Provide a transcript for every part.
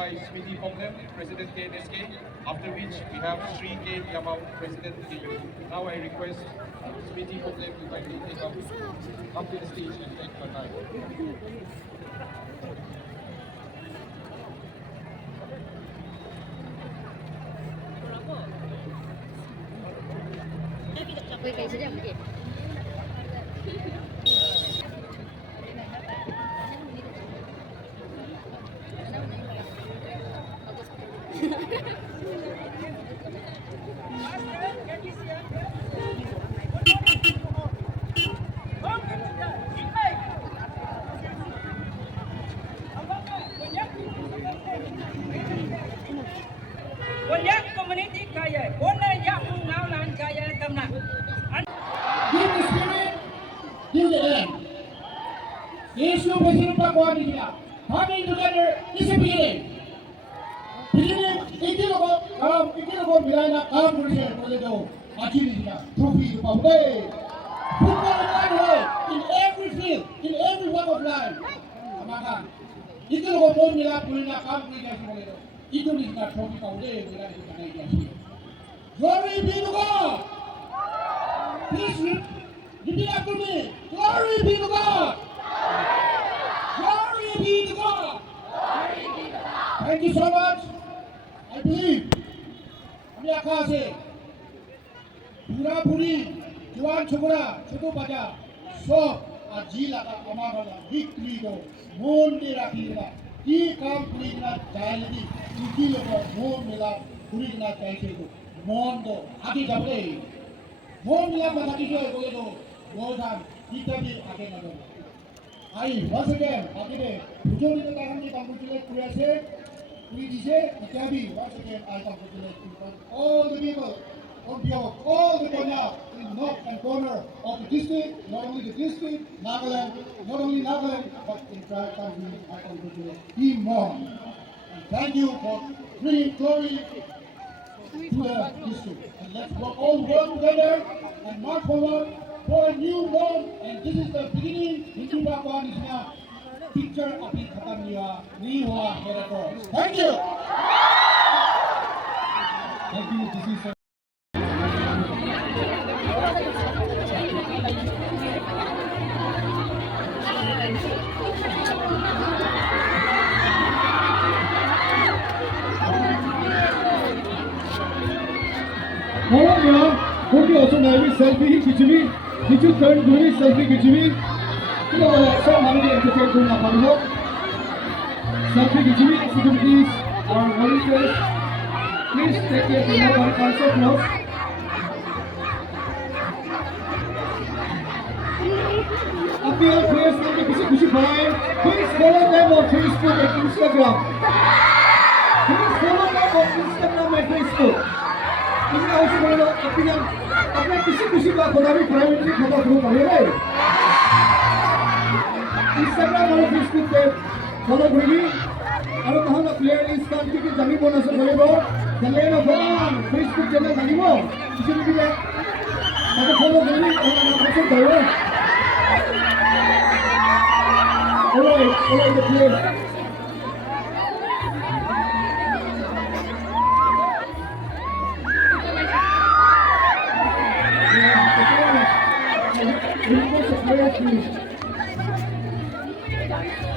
by Smithy Pomlem, President KNSK, after which we have Sri K. Yamau, President KU. Now I request Smithy Pomlem to kindly take up to the stage and take your time. Wait, kayo sila, okay. Banyak community kaya, bona yang mengawan kaya tamna. Give the spirit, give the end. Yesu President Pakuan India. Coming together is a beginning. Beginning, ikin ako bilana kalam kulisya boleh do. Achi India, trophy the Pakuan. Football and line in every field, in every walk of life. Amakan. Ikin ako pon mila kulina kalam kulisya boleh do. Itu India trophy Pakuan bila kita naik lagi. Glory be to God. Please repeat after me. Glory be to God. Glory be to God. Thank you so much. I believe हमें आकाश है पूरा पूरी जवान छोकरा छोटो बच्चा सब आज लगा हमारा विक्ट्री को मोन में रखिएगा ये काम पूरी ना जाएगी इनकी लोगों मोन मिला पूरी ना चाहिए तो मोन दो आगे जाओगे मोन मिला बता दीजिए बोले तो बोलदान इतना भी आगे ना दो आई once again आगे दे जो भी तो हम ये काम कुछ लोग पूरे से we say Itabi once again I congratulate all the people on behalf of all the Konya in north and corner of the district, not only the district, Nagaland, not only Nagaland, but entire country. I congratulate Team Mon. And thank you for bringing glory to the district. And let's all work together and march forward for a new Mon. And this is the beginning. Hindu Bhagwan is now. Picture अभी खत्म नहीं हुआ मेरा course. Thank you. Thank you. This is. Hello, hope you also know me selfie. Did you turn to me selfie? Kita boleh sama hari ini kita guna apa? Selfie gini, please, our volunteers, please take your camera and also close. Appeal please, nanti kisi bhai, please follow them on Facebook and Instagram. Please follow them on Instagram and Facebook. Ini harus follow appeal kisi का खुदा भी privately खुदा शुरू करेगा. Instagram और Facebook पे follow करिए और कहाँ ना प्लेयर इस काम की जमीन बोनस बोले वो चले ना फोन Facebook चैनल जानी वो किसी भी है मतलब फॉलो करिए और ना पसंद करो all the players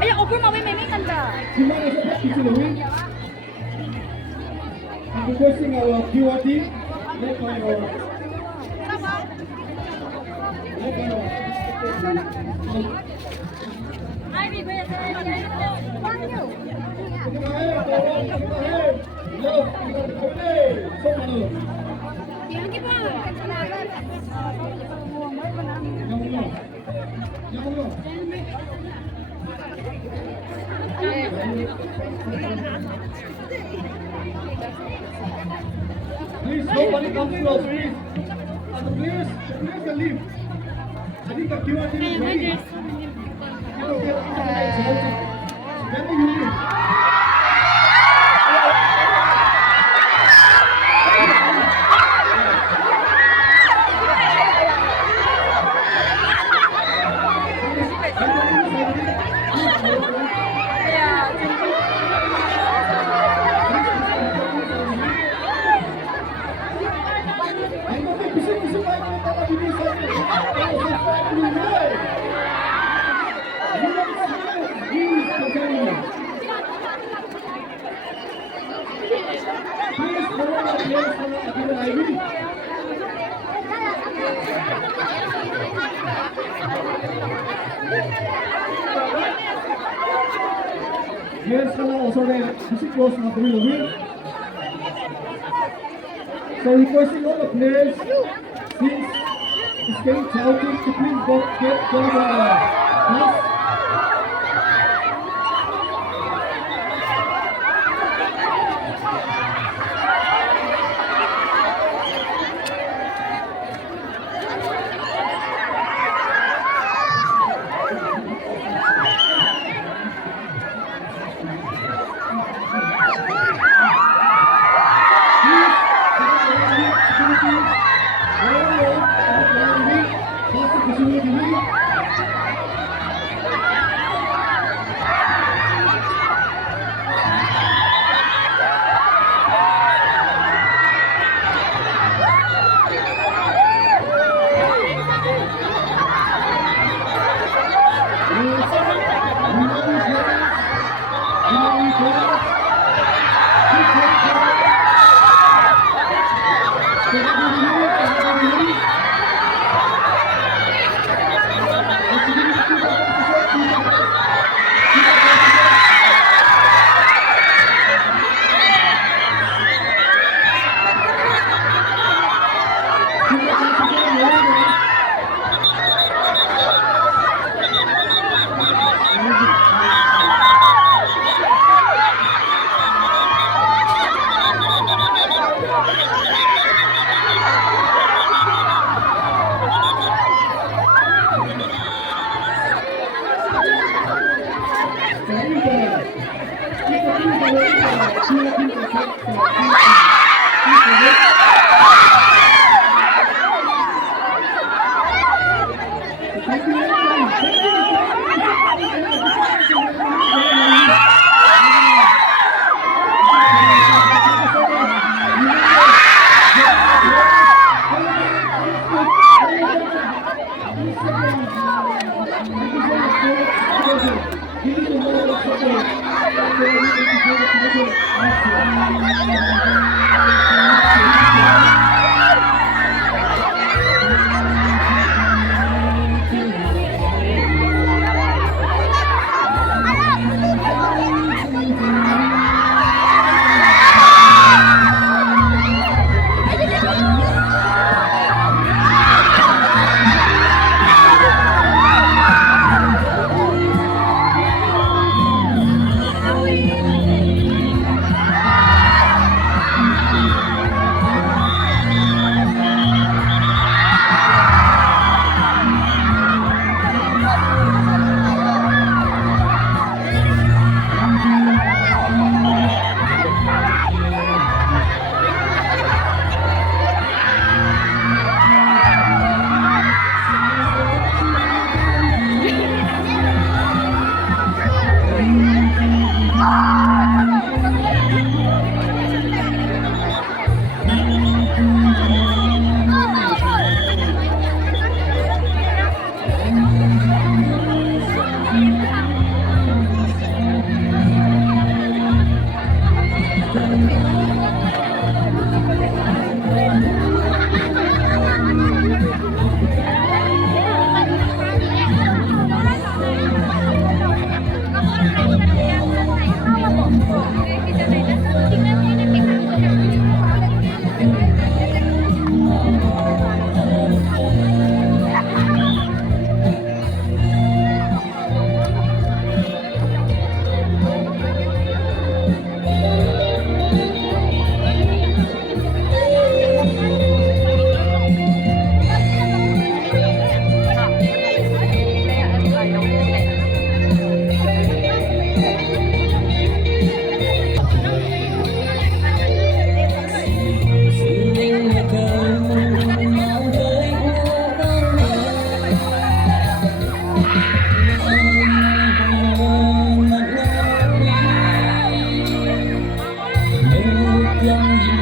Ay, over mami may kanta. Gimana sih Pak Louis? I'm requesting our QR team, led by our Please, nobody comes close, please. And the players can leave. I think the QR team is ready. When do you leave? players ng Akira Ivy. Players na lang also rin visit close ng Akira Ivy. So requesting all the players since it's getting chaotic to please go get the pass. Hãy subscribe cho kênh Ghiền Mì Gõ để không bỏ lỡ những video hấp dẫn.